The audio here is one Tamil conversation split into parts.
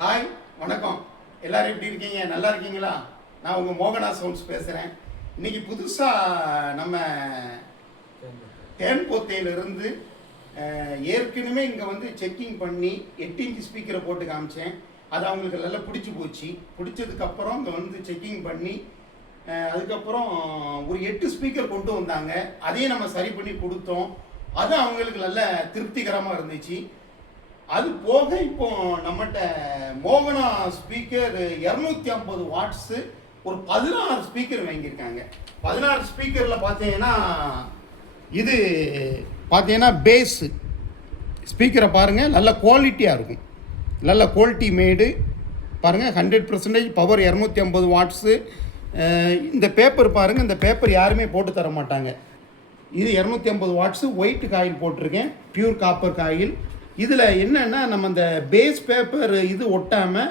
ஹாய், வணக்கம். எல்லாரும் எப்படி இருக்கீங்க? நல்லா இருக்கீங்களா? நான் உங்கள் மோகனா சவுண்ட்ஸ் பேசுகிறேன். இன்றைக்கி புதுசாக நம்ம தேன்போத்தையிலிருந்து ஏற்கனவே இங்கே வந்து செக்கிங் பண்ணி 8 இன்ச் ஸ்பீக்கரை போட்டு காமிச்சேன். அது அவங்களுக்கு நல்லா பிடிச்சி போச்சு. பிடிச்சதுக்கப்புறம் இங்கே வந்து செக்கிங் பண்ணி அதுக்கப்புறம் ஒரு 8 ஸ்பீக்கர் கொண்டு வந்தாங்க. அதையும் நம்ம சரி பண்ணி கொடுத்தோம். அது அவங்களுக்கு நல்ல திருப்திகரமாக இருந்துச்சு. அது போக இப்போ நம்மகிட்ட மோகனா ஸ்பீக்கர் 250 வாட்ஸு ஒரு 16 ஸ்பீக்கர் வாங்கியிருக்காங்க. 16 ஸ்பீக்கரில் பார்த்தீங்கன்னா இது பார்த்தீங்கன்னா பேஸு ஸ்பீக்கரை பாருங்கள், நல்ல குவாலிட்டியாக இருக்கும். நல்ல குவாலிட்டி மேடு பாருங்கள். 100% பவர் 250 வாட்ஸு. இந்த பேப்பர் பாருங்கள், இந்த பேப்பர் யாருமே போட்டு தர மாட்டாங்க. இது 250 வாட்ஸு ஒயிட் காயில் போட்டிருக்கேன், பியூர் காப்பர் காயில். இதில் என்னென்னா நம்ம இந்த பேஸ் பேப்பர் இது ஒட்டாமல்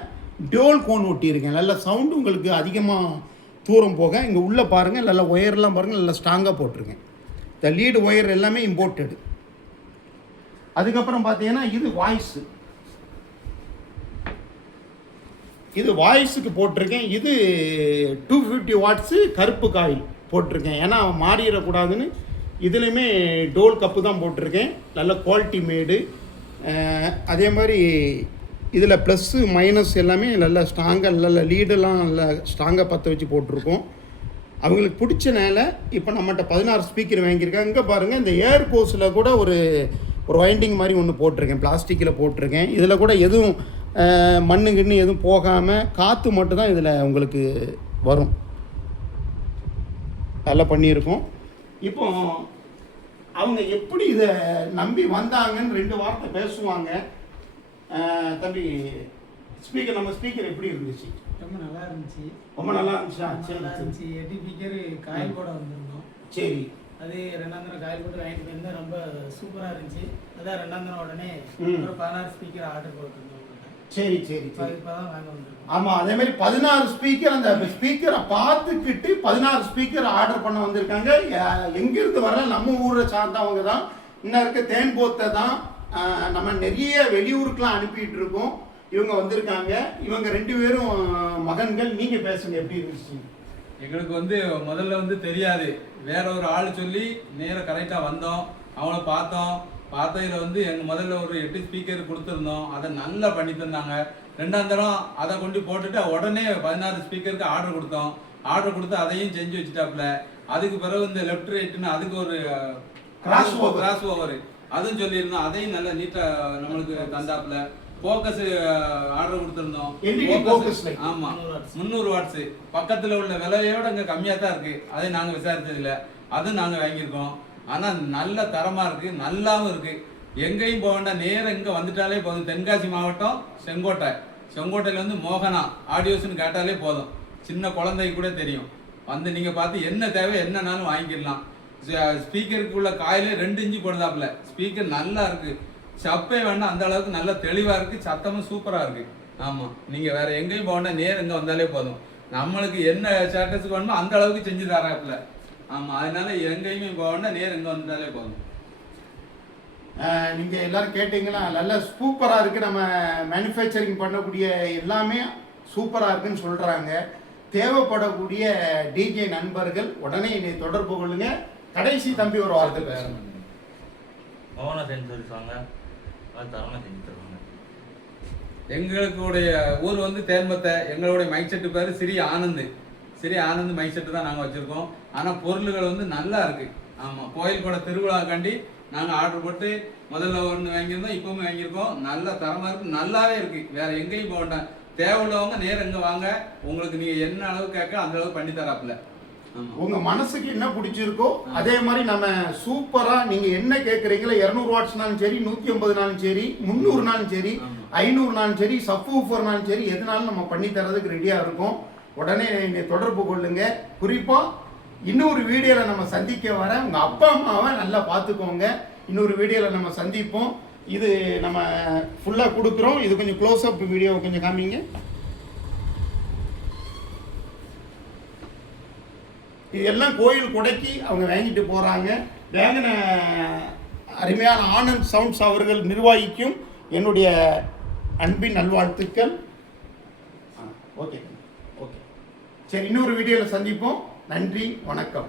டியூல் கோன் ஒட்டியிருக்கேன். நல்ல சவுண்டு உங்களுக்கு அதிகமாக தூரம் போக. இங்கே உள்ளே பாருங்கள், நல்ல ஒயர்லாம் பாருங்கள், நல்லா ஸ்ட்ராங்காக போட்டிருக்கேன். இந்த லீடு ஒயர் எல்லாமே இம்போர்ட்டடு. அதுக்கப்புறம் பார்த்தீங்கன்னா இது வாய்ஸு, இது வாய்ஸுக்கு போட்டிருக்கேன். இது 250 வாட்ஸு கருப்பு காயில் போட்டிருக்கேன். ஏன்னா மாறிடக்கூடாதுன்னு இதுலேயுமே டோல் கப்பு தான் போட்டிருக்கேன். நல்ல குவாலிட்டி மேடு. அதே மாதிரி இதில் ப்ளஸ்ஸு மைனஸ் எல்லாமே நல்லா ஸ்ட்ராங்காக நல்ல லீடெல்லாம் நல்லா ஸ்ட்ராங்காக பற்ற வச்சு போட்டிருக்கோம். அவங்களுக்கு பிடிச்சனால இப்போ நம்மகிட்ட 16 ஸ்பீக்கர் வாங்கியிருக்காங்க. இங்கே பாருங்கள், இந்த ஏர் கோஸில் கூட ஒரு வைண்டிங் மாதிரி ஒன்று போட்டிருக்கேன், பிளாஸ்டிக்கில் போட்டிருக்கேன். இதில் கூட எதுவும் மண்ணு கிண்ணு எதுவும் போகாமல் காற்று மட்டும்தான் இதில் உங்களுக்கு வரும். நல்லா பண்ணியிருக்கோம். இப்போ அவங்க எப்படி இதை நம்பி வந்தாங்கன்னு 2 வார்த்தை பேசுவாங்க. தம்பி, ஸ்பீக்கர் நம்ம ஸ்பீக்கர் எப்படி இருந்துச்சு? ரொம்ப நல்லா இருந்துச்சு. ரொம்ப நல்லா இருந்துச்சா? சரி, நல்லா இருந்துச்சு. 8 ஸ்பீக்கர் காயில் போட வந்திருந்தோம். சரி, அது 2ஆம் தரம் காயில் போட்டு வாங்கிட்டு வந்தால் ரொம்ப சூப்பராக இருந்துச்சு. அதான் 2ஆம் தரம் உடனே ஒரு 16 ஸ்பீக்கர் ஆர்டர் போட்டிருந்தோம். சரி சரி சரி. இப்போ தான் வாங்க வந்திருக்கோம். ஆமாம், அதே மாதிரி 16 ஸ்பீக்கர், அந்த ஸ்பீக்கரை பார்த்துக்கிட்டு 16 ஸ்பீக்கர் ஆர்டர் பண்ண வந்திருக்காங்க. எங்கிருந்து வர நம்ம ஊரை சார்ந்தவங்க தான். இன்னும் இருக்க தேன்போத்தை தான் நம்ம நிறைய வெளியூருக்கெலாம் அனுப்பிட்டு இருக்கோம். இவங்க வந்திருக்காங்க. இவங்க 2 பேரும் மகன்கள். நீங்கள் பேசுங்க, எப்படி இருந்துச்சு? எங்களுக்கு வந்து முதல்ல வந்து தெரியாது. வேற ஒரு ஆள் சொல்லி நேராக கரெக்டாக வந்தோம். அவங்கள பார்த்ததில் வந்து எங்கள் முதல்ல ஒரு 8 ஸ்பீக்கர் கொடுத்துருந்தோம். அதை நல்லா பண்ணி தந்தாங்க. 2ஆம் தரம் அதை கொண்டு போட்டுட்டு உடனே 16 ஸ்பீக்கருக்கு ஆர்டர் கொடுத்தோம். ஆர்டர் கொடுத்து அதையும் செஞ்சு வச்சுட்டாப்புல. அதுக்கு பிறகு இந்த லெஃப்ட் ரைட்டுன்னு அதுக்கு ஒரு கிராஸ் ஓவர் அதுவும் சொல்லியிருந்தோம். அதையும் நல்லா நீட்டாக நம்மளுக்கு தந்தாப்புல. ஃபோக்கஸ் ஆர்டர் கொடுத்துருந்தோம். ஆமா, 300 வாட்ஸ். பக்கத்தில் உள்ள விலையோட இங்கே கம்மியாக தான் இருக்கு. அதை நாங்கள் விசாரிச்சதில்ல. அதுவும் நாங்கள் வாங்கியிருக்கோம். ஆனால் நல்ல தரமாக இருக்கு, நல்லாவும் இருக்கு. எங்கேயும் போக வேண்டாம், நேரம் இங்கே வந்துட்டாலே போதும். தென்காசி மாவட்டம் செங்கோட்டையில் வந்து மோகனா ஆடியோஸ்ன்னு கேட்டாலே போதும். சின்ன குழந்தைக்கு கூட தெரியும். வந்து நீங்கள் பார்த்து என்ன தேவை என்னன்னாலும் வாங்கிக்கலாம். ஸ்பீக்கருக்கு உள்ள காயிலே 2 இன்ச்சு போடுதாப்புல. ஸ்பீக்கர் நல்லா இருக்கு, சப்பே வேண்டாம், அந்த அளவுக்கு நல்லா தெளிவாக இருக்கு, சத்தமும் சூப்பராக இருக்கு. ஆமாம், நீங்கள் வேற எங்கேயும் போக வேண்டாம், நேரம் இங்கே வந்தாலே போதும். நம்மளுக்கு என்ன ஸ்டேட்டஸுக்கு வேணுமோ அந்த அளவுக்கு செஞ்சு தராப்புல. ஆமாம், அதனால எங்கேயுமே போக வேண்டாம், நேரம் இங்கே வந்தாலே போதும். நீங்கள் எல்லோரும் கேட்டிங்களா? நல்லா சூப்பராக இருக்குது. நம்ம மேனுஃபேக்சரிங் பண்ணக்கூடிய எல்லாமே சூப்பராக இருக்குன்னு சொல்கிறாங்க. தேவைப்படக்கூடிய டிஜே நண்பர்கள் உடனே என்னை தொடர்பு கொள்ளுங்க. கடைசி தம்பி ஒரு வார்த்தை பேசணும். மோகனா செஞ்சு வாங்க, அது தரமாக செஞ்சு தருவாங்க. எங்களுடைய ஊர் வந்து தேன்பத்தை. எங்களுடைய மைக் செட்டு பேர் ஸ்ரீ ஆனந்த் மைக் செட்டு தான் நாங்கள் வச்சுருக்கோம். ஆனால் பொருள்கள் வந்து நல்லா இருக்குது. ஆமாம், கோயில் கூட திருவிழாக்காண்டி நாங்கள் ஆர்டர் போட்டு முதல்ல ஒன்று வாங்கியிருந்தோம், இப்போவும் வாங்கியிருக்கோம். நல்ல தரமாக இருக்குது, நல்லாவே இருக்குது. வேறு எங்கேயும் போக வேண்டாம். தேவையுள்ளவங்க நேரம் எங்கே வாங்க, உங்களுக்கு நீங்கள் என்ன அளவு கேட்க அந்த அளவுக்கு பண்ணி தராப்புல. உங்க மனசுக்கு என்ன பிடிச்சிருக்கோ அதே மாதிரி நம்ம சூப்பரா நீங்க என்ன கேட்குறீங்களோ 200 வாட்ஸ்னாலும் சரி, 150நாலும் சரி, 300நாலும் சரி, 500நாலும் சரி, சப்வூஃபர்னாலும் சரி, எதுனாலும் நம்ம பண்ணி தரதுக்கு ரெடியா இருக்கும். உடனே என்னை தொடர்பு கொள்ளுங்க. குறிப்பா இன்னொரு வீடியோவில் நம்ம சந்திக்க வர உங்கள் அப்பா அம்மாவை நல்லா பார்த்துக்கோங்க. இன்னொரு வீடியோவில் நம்ம சந்திப்போம். இது நம்ம ஃபுல்லாக கொடுக்குறோம். இது கொஞ்சம் க்ளோஸ்அப் வீடியோ கொஞ்சம் காமிங்க. இதெல்லாம் கோயில் கொடைக்கு அவங்க வாங்கிட்டு போகிறாங்க. வாங்கின அருமையான ஆனந்த் சவுண்ட்ஸ் அவர்கள் நிர்வாகிக்கும் என்னுடைய அன்பின் நல்வாழ்த்துக்கள். ஓகே ஓகே சரி, இன்னொரு வீடியோவில் சந்திப்போம். நன்றி, வணக்கம்.